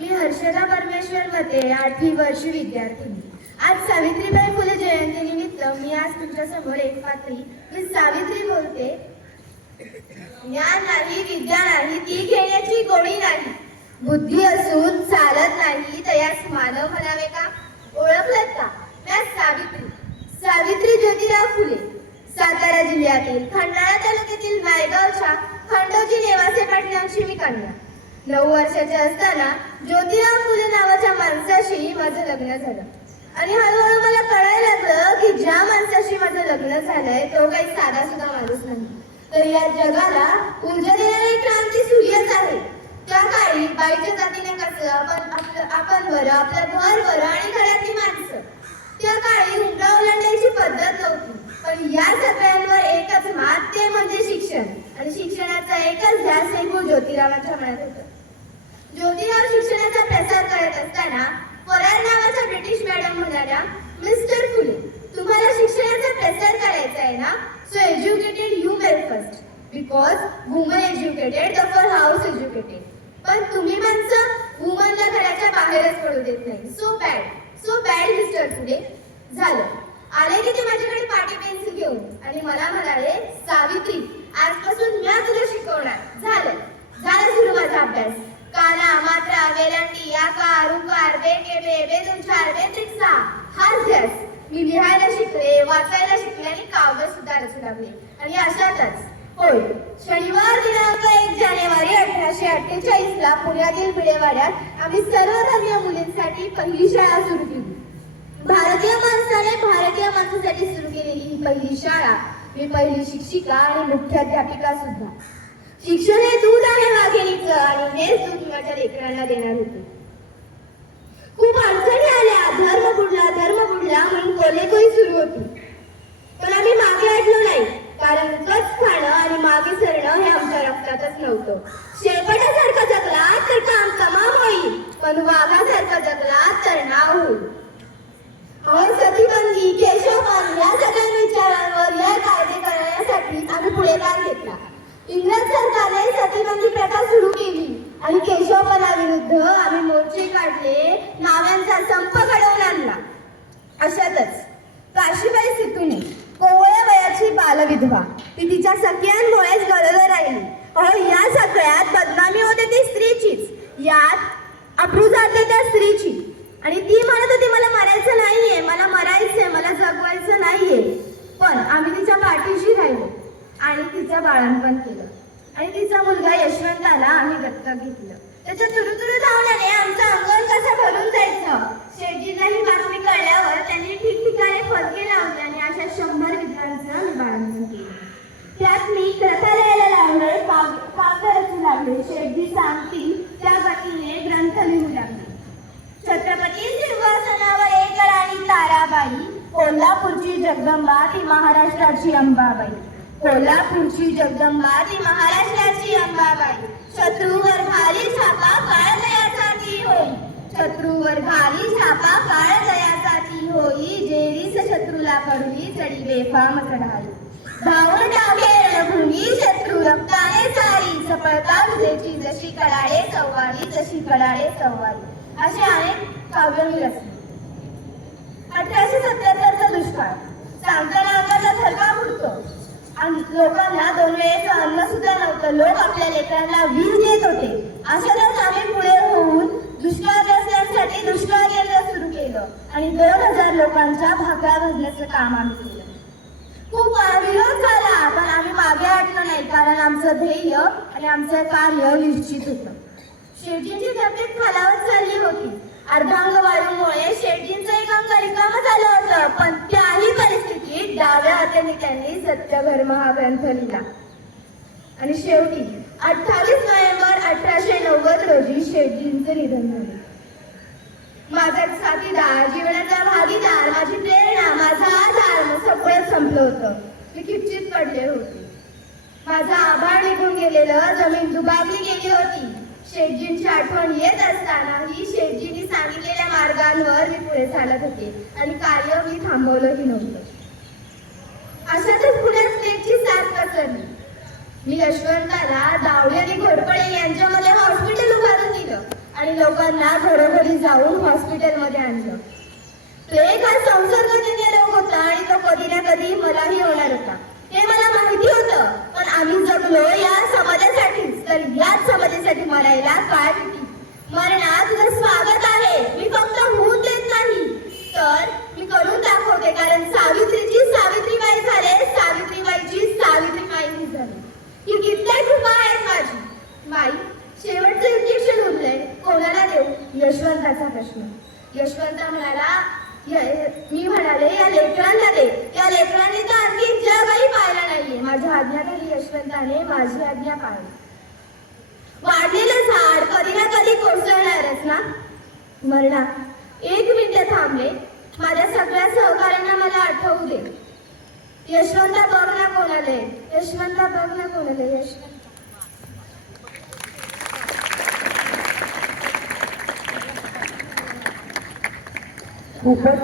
मी हर्षदा परमेश्वर मते आठवी वर्षी विद्यार्थिनी आज सावित्रीबाई फुले जयंती निमित्त मी आज तुमच्यासमोर एक पात्री. मी सावित्री बोलते. ज्ञान नाही विद्या नाही ती घेण्याची गोडी नाही. बुद्धी असून चालत नाही तयास मानव म्हणावे का? ओळखलत का? त्या सावित्री. सावित्री ज्योतिराव फुले. सातारा जिल्ह्यातील खंडाळा तालुक्यातील नायगावच्या खंडोजी नेवासे पाटलांची मी कन्या. नऊ वर्षाचे असताना ज्योतिराव फुले नावाच्या माणसाशी माझं लग्न झालं. आणि हळूहळू मला कळायला लागलं की ज्या माणसाशी माझं लग्न झालंय तो काही साधा सुद्धा माणूस नाही. तर या जगाला ऊर्जा देणारी क्रांती सूर्यच आहे. त्या काळी बाईच्या जातीने कसं आपण आपलं आपण बरं आपलं घर बरं आणि घरातली माणसं. त्या काळी हुंडा ओलांडायची पद्धत नव्हती. पण या सगळ्यांवर एकच मात ते म्हणजे शिक्षण. आणि शिक्षणाचा एकच ध्यास हे गुरु ज्योतिरावांच्या मनात होतं. ज्योतिराव शिक्षणाचा प्रसार करत असताना फरार नावाच्या ब्रिटिश मॅडम म्हणाल्या मिस्टर फुले तुम्हाला शिक्षणाचा प्रसार करायचा आहे ना? So educated you well first because woman educated the for house educated पण तुम्ही माणसं वुमनला घराच्या बाहेरच पडू देत नाही. So bad so bad mister Phule. झालं. आले की ते माझ्याकडे पाटी पेन्सिल घेऊन आणि मला म्हणाले सावित्री आजपासून मी तुला शिकवणार. झालं. झालं सुरू माझा अभ्यास. काना मात्रा वेलांटी आकार उकार बेके बे बेदून चार बेत्रिक सहा मी लिहायला शिकले वाचायला शिकले आणि काव्य सुद्धा रचू लागले आणि अशातच होय शनिवार दिनांक एक जानेवारी अठराशे अठ्ठेचाळीस ला पुण्यातील बिडेवाड्यात आम्ही सर्वधर्मीय मुलींसाठी पहिली शाळा सुरू केली. भारतीय माणसाने भारतीय माणसासाठी सुरू केलेली ही पहिली शाळा. मी पहिली शिक्षिका आणि मुख्याध्यापिका सुद्धा. शिक्षण हे दूध आहे वाघेरीचं आणि हेच दूध माझ्या लेकरांना देणार होते. खूप अडचणी आल्या. धर्म बुडला धर्म बुडला म्हणून कोलेकोई सुरू होती. पण आम्ही मागे हटलो नाही. कारण कच खाणं आणि मागे सरणं हे आमच्या रक्तातच नव्हतं. शेपटासारखा जगला तर काम तमाम होईल. पण वाघासारखा जगला तर नाव होईल और सतीबंदी केशवपण या सगळ्या विचारांवर या कायदे करण्यासाठी आम्ही पुढेकार घेतला. इंग्रज सरकारने सतीबंदी प्रथा सुरू केली. आणि केशवपणाविरुद्ध आम्ही मोर्चे काढले नाव्यांचा संप घडवून आणला अशातच काशीबाई सितुने कोवळ्या वयाची बालविधवा ती तिच्या सखियांमुळेच गरज राहिली. अहो या सगळ्यात बदनामी होते ती स्त्रीचीच. यात अप्रू जाते त्या स्त्रीची. आणि ती म्हणत होती मला मरायचं नाहीये मला मरायचं मला जगवायचं नाहीये पण आम्ही तिच्या पाठीशी राहिलो आणि तिचं बाळणपण केलं. आणि तिचा मुलगा यशवंताला आम्ही दत्तक घेतलं. त्याच्या तुरुतुरु धावण्याने आमचं अंगण कसं भरून जायचं? शेठजींना ही बातमी कळल्यावर त्यांनी ठिकठिकाणी फलके लावले आणि अशा शंभर विद्रांचं आम्ही केलं. त्यात मी ग्रंथालयाला लावले काव्य काव्य रचू लागले शेठजी सांगतील त्या गतीने ग्रंथ लिहू लागले. छत्रपती सिंहासनावर एक राणी ताराबाई कोल्हापूरची जगदंबा ती महाराष्ट्राची अंबाबाई. कोल्हापूरची जगदंबा ती महाराष्ट्राची अंबाबाई. शत्रूवर भारी छापा काळ ती होई. शत्रूवर भारी छापा काळ ती होई. जेरीस शत्रूला कडवी चढी बेफाम चढाई. धावून टाके रणभूमी शत्रू रक्ताने सारी. सफळता तुझेची जशी कडाळे सव्वारी तशी कडाळे सव्वारी असे अनेक काव्य मी रचले अठराशे सत्याहत्तरचा दुष्काळ. लोकांना दोन वेळेचं अन्न सुद्धा नव्हतं. लोक आपल्या लेकरांना वीज देत होते. असंच आम्ही पुढे होऊन दुष्काळग्रस्तांसाठी दुष्काळ केंद्र सुरू केलं आणि दोन हजार लोकांच्या भाकऱ्या भरण्याचं काम आम्ही केलं. खूप विरोध झाला पण आम्ही मागे हटलो नाही कारण आमचं ध्येय आणि आमचं कार्य निश्चित होतं. शेटजींची तब्येत खालावत चालली होती. अर्धांग वायूमुळे शेटजींचं एक अंग रिकामं झालं होतं पण त्याही परिस्थितीत डाव्या हाताने त्यांनी सत्यधर्म हा ग्रंथ लिहिला. आणि शेवटी अठ्ठावीस नोव्हेंबर अठराशे नव्वद रोजी शेटजींचे निधन झाले. माझा साथीदार जीवनाचा भागीदार माझी प्रेरणा माझा आधार सगळं संपलं होतं. मी खिपचित पडले होते. माझा आभार निघून गेलेलं जमीन दुबावली गेली होती. शेटजींची आठवण येत असताना ही शेटजींनी सांगितलेल्या मार्गांवर मी पुढे चालत होते. आणि कार्य मी थांबवलंही नव्हतं. अशातच पुण्यात स्टेटची साथ पसरली मी यशवंताला दावडे आणि घोरपडे यांच्यामध्ये हॉस्पिटल उभारून दिलं आणि लोकांना घरोघरी जाऊन हॉस्पिटलमध्ये आणलं. तो एक हा संसर्गजन्य रोग होता आणि तो कधी ना कधी मलाही होणार होता हे मला माहिती होतं पण आम्ही जगलो या समाजासाठीच तर याच समाजासाठी मरायला काय भीती मरणा तुझं स्वागत आहे मी फक्त होऊन देत नाही तर मी करून दाखवते कारण सावित्रीची सावित्रीबाई झाले सावित्रीबाईची सावित्रीबाई झाली ही कित्येक कृपा आहेत माझी बाई शेवटचं इंजेक्शन उरलंय कोणाला देऊ यशवंताचा प्रश्न. यशवंत म्हणाला मी म्हणाले या लेकरांना दे या लेकरांनी तर आणखी जगही पाहिला नाहीये माझ्या आज्ञाखाली यशवंताने माझी आज्ञा पाळली. वाढलेलं झाड कधी ना कधी कोसळणारच ना? मरणा एक मिनिट थांबले. माझ्या सगळ्या सहकाऱ्यांना मला आठवू दे. यशवंता बघ ना कोणाले. यशवंता बघ ना कोणाले. यशवंत 五分